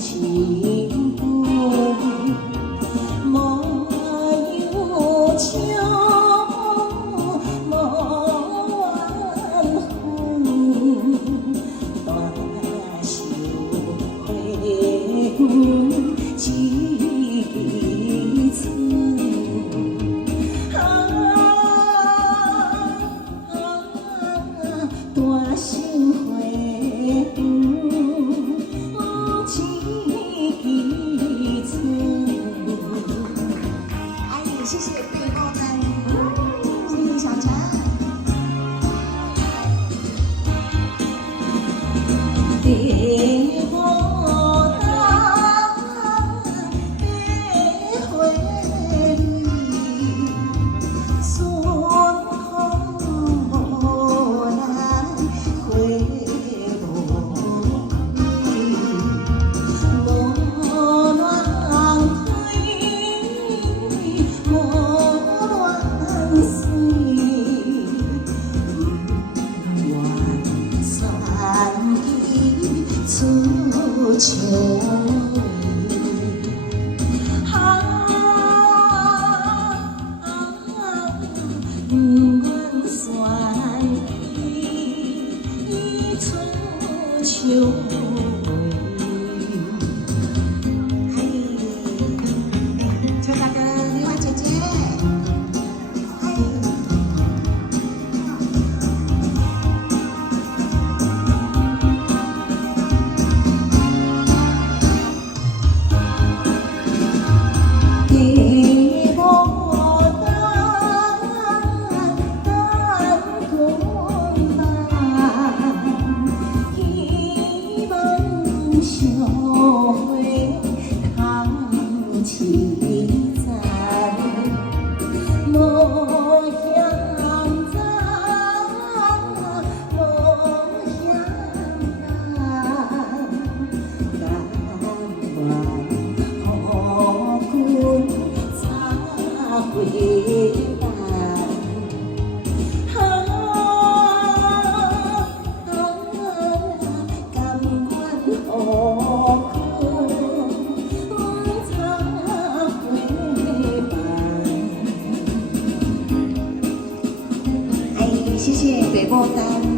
情分，无忧愁，无怨恨，大受花分一枝春。大心花分一枝春。哎，谢谢对猫们，谢谢小陈。白牡丹，白花蕊，春风无来，花无开，无乱开，无乱水，不愿山依出秋花。不愿山依出秋花。哎，邱大哥，丽华姐姐，哎。白牡丹，丹光万，希望小花空凄惨，无嫌早，无嫌晚，甘愿予君插花瓣。甘愿予君插花瓣。哎，谢谢北牡丹。